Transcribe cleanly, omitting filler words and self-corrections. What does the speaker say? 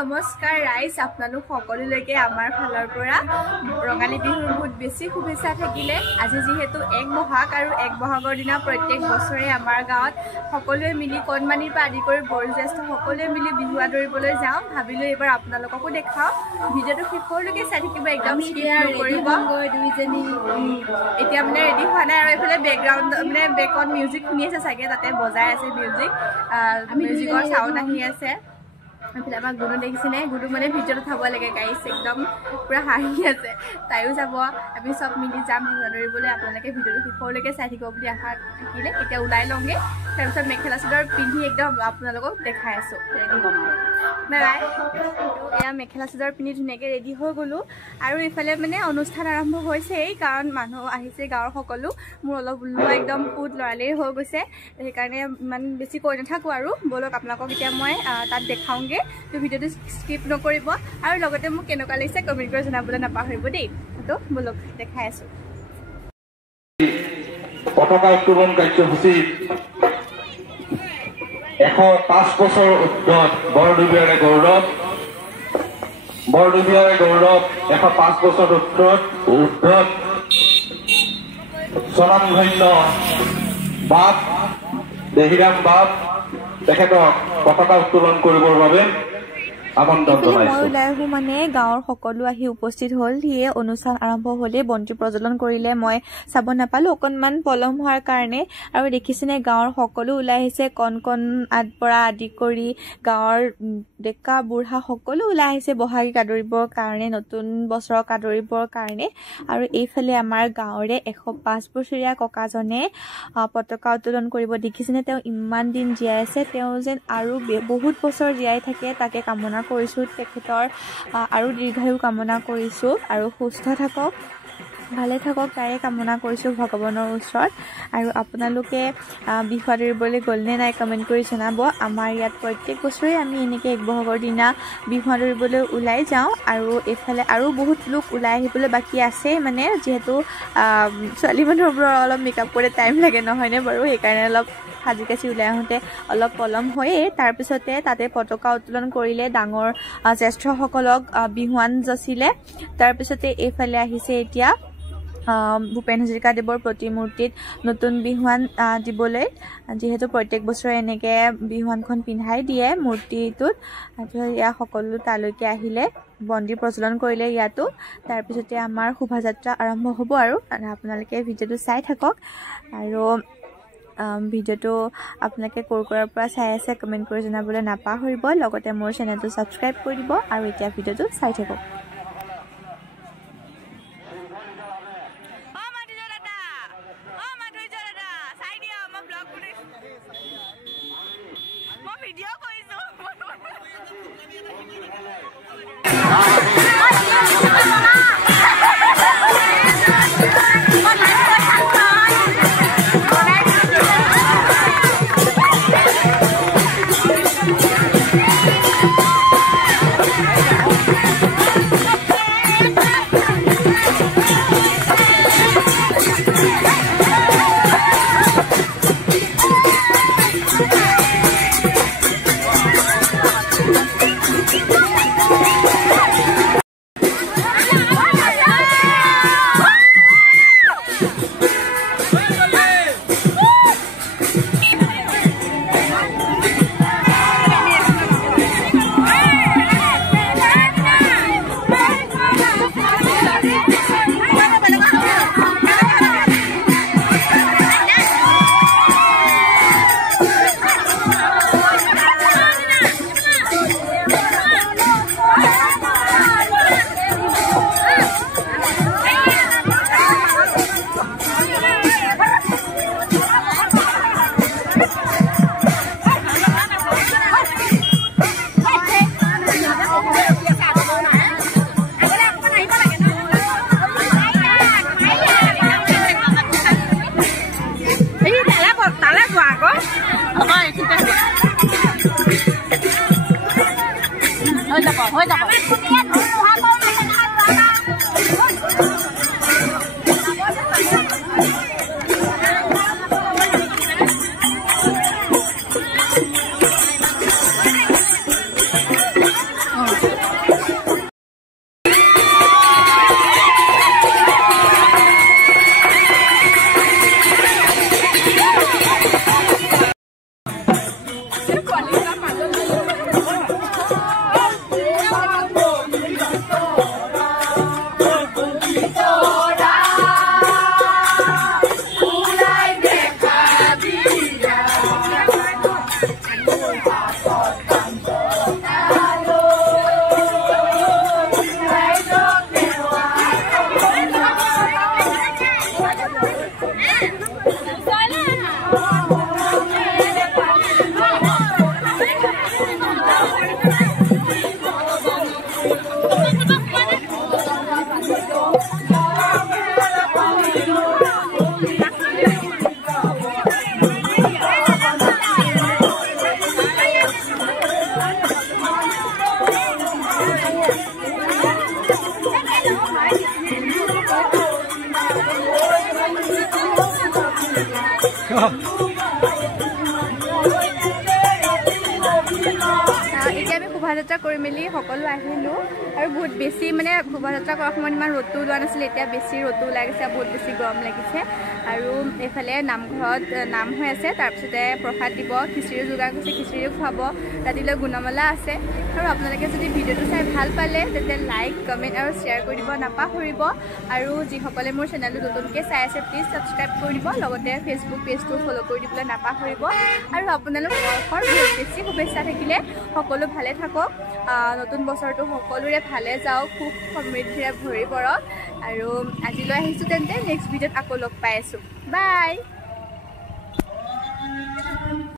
নমস্কাৰ ৰাইজ আপোনালোক সকলোলৈকে আমাৰ ফালৰ পৰা ৰঙালী বিহুৰ বহুত বেছি শুভেচ্ছা থাকিলে আজি যেহেতু 1 বহাগ আৰু 1 বহাগৰ দিনা প্ৰত্যেক বছৰে আমাৰ গাঁৱত সকলোৱে মিলি কণমানিৰ পৰা আদি কৰি বয়োজ্যেষ্ঠ সকলোৱে মিলি বিহু আদৰিবলৈ যাওঁ ভাবিলো এবাৰ আপোনালোককো দেখাও ভিডিঅ'টো শেষলৈকে চাই থাকিব একদম স্কিপ নকৰিব দুইজনী এতিয়া মানে ৰেডি হোৱা নাই আৰু এইফালে বেকগ্ৰাউণ্ড মানে বেকত মিউজিক শুনি আছে চাগে তাতে বজাই আছে মিউজিকৰ সাউণ্ড আহি আছে এইফালে আমাৰ গুণু দেখিছেনে গুণু মানে ভিডিঅ'টো চাব লাগে গাইছ একদম পুৰা হাঁহি আছে তাইও যাব আমি চব মিলি যাম বিহু আদৰিবলৈ আপোনালোকে ভিডিঅ'টো শেষলৈকে চাই থাকিব বুলি আশা থাকিলে এতিয়া ওলাই লওঁগে তাৰপিছত মেখেলা চাদৰ পিন্ধি একদম আপোনালোকক দেখাই আছোঁ ৰেডি হ'ম বাই বাই এয়া মেখেলা চাদৰ পিন্ধি ধুনীয়াকৈ ৰেডি হৈ গ'লোঁ আৰু এইফালে মানে অনুষ্ঠান আৰম্ভ হৈছেই কাৰণ মানুহ আহিছে গাঁৱৰ সকলো মোৰ অলপ ওলোৱা একদম ফুট লৰালেই হৈ গৈছে সেইকাৰণে ইমান বেছি কৈ নাথাকোঁ আৰু ব'লক আপোনালোকক এতিয়া মই তাত দেখাওঁগৈ তো ভিডিঅ'টো স্কিপ নকৰিব আৰু লগতে মোক কেনেকুৱা লাগিছে কমেণ্ট কৰি জনাবলৈ নাপাহৰিব দেই তো ব'লক দেখাই আছোঁ পতাকা উত্তোলন কাৰ্যসূচী 105 বছৰ উদ্ধত বৰদুবিয়াৰে গৌৰৱ 105 বছৰ উদ্ধত স্বনামধন্য বাপ দেহিৰাম বাপ তেখেতক পতাকা উত্তোলন কৰিবৰ বাবে আমন্ত্ৰণ জনাইছো মই ওলাই আহোঁ মানে গাঁৱৰ সকলো আহি উপস্থিত হ'ল সিয়ে অনুষ্ঠান আৰম্ভ হ'লে বন্তি প্ৰজ্বলন কৰিলে মই চাব নাপালোঁ অকণমান পলম হোৱাৰ কাৰণে আৰু দেখিছেনে গাঁৱৰ সকলো ওলাই আহিছে কণ পৰা আদি কৰি গাঁৱৰ ডেকা বুঢ়া সকলো ওলাই আহিছে বহাগী আদৰিবৰ কাৰণে নতুন বছৰক আদৰিবৰ কাৰণে আৰু এইফালে আমাৰ গাঁৱৰে 105 বছৰীয়া ককাজনে পতাকা উত্তোলন কৰিব দেখিছেনে তেওঁ ইমান দিন জীয়াই আছে তেওঁ যেন আৰু বহুত বছৰ জীয়াই থাকে তাকে কামনা কৰিছোঁ তেখেতৰ আৰু দীৰ্ঘায়ু কামনা কৰিছোঁ আৰু সুস্থ থাকক ভালে থাকক তাৰে কামনা কৰিছোঁ ভগৱানৰ ওচৰত আৰু আপোনালোকে বিহু আদৰিবলৈ গ'লনে নাই কমেণ্ট কৰি জনাব আমাৰ ইয়াত প্ৰত্যেক বছৰে আমি এনেকৈ 1 বহাগৰ দিনা বিহু আদৰিবলৈ ওলাই যাওঁ আৰু এইফালে আৰু বহুত লোক ওলাই আহিবলৈ বাকী আছে মানে যিহেতু ছোৱালী মানুহবোৰৰ অলপ মেকআপ কৰি টাইম লাগে নহয়নে বাৰু সেইকাৰণে অলপ সাজি কাচি ওলাই আহোঁতে অলপ পলম হয়েই তাৰপিছতে তাতে পতাকা উত্তোলন কৰিলে ডাঙৰ জ্যেষ্ঠসকলক বিহুৱান যাচিলে তাৰপিছতে এইফালে আহিছে এতিয়া ভূপেন হাজৰিকাদেৱৰ প্ৰতিমূৰ্তিত নতুন বিহুৱান দিবলৈ যিহেতু প্ৰত্যেক বছৰে এনেকৈ বিহুৱানখন পিন্ধাই দিয়ে মূৰ্তিটোত ইয়াৰ সকলো তালৈকে আহিলে বন্তি প্ৰজ্বলন কৰিলে ইয়াতো তাৰপিছতে আমাৰ শোভাযাত্ৰা আৰম্ভ হ'ব আৰু আপোনালোকে ভিডিঅ'টো চাই থাকক আৰু ভিডিঅ'টো আপোনালোকে ক'ৰ পৰা চাই আছে কমেণ্ট কৰি জনাবলৈ নাপাহৰিব লগতে মোৰ চেনেলটো ছাবস্ক্ৰাইব কৰি দিব আৰু এতিয়া ভিডিঅ'টো চাই থাকক এতিয়া আমি শোভাযাত্ৰা কৰি মেলি সকলো আহিলোঁ আৰু বহুত বেছি মানে শোভাযাত্ৰা কৰাৰ সময়ত ইমান ৰ'দটো ওলোৱা নাছিলে এতিয়া বেছি ৰ'দটো ওলাই গৈছে বহুত বেছি গৰম লাগিছে আৰু এইফালে নামঘৰত নাম হৈ আছে তাৰপিছতে প্ৰসাদ দিব খিচিৰি যোগাৰ কৰিছে খিচিৰিও খুৱাব ৰাতিলৈ গুণমালা আছে আৰু আপোনালোকে যদি ভিডিঅ'টো চাই ভাল পালে তেন্তে লাইক কমেণ্ট আৰু শ্বেয়াৰ কৰি দিব নাপাহৰিব আৰু যিসকলে মোৰ চেনেলটো নতুনকৈ চাই আছে প্লিজ ছাবস্ক্ৰাইব কৰি দিব লগতে ফেচবুক পেজটো ফ'ল' কৰি দিবলৈ নাপাহৰিব আৰু আপোনালোক বৰ্ষৰ বহুত বেছি শুভেচ্ছা থাকিলে সকলো ভালে থাকক নতুন বছৰটো সকলোৰে ভালে যাওক খুব সমৃদ্ধিৰে ভৰি পৰক আৰু আজিলৈ আহিছোঁ তেন্তে নেক্সট ভিডিঅ'ত আকৌ লগ পাই আছোঁ বাই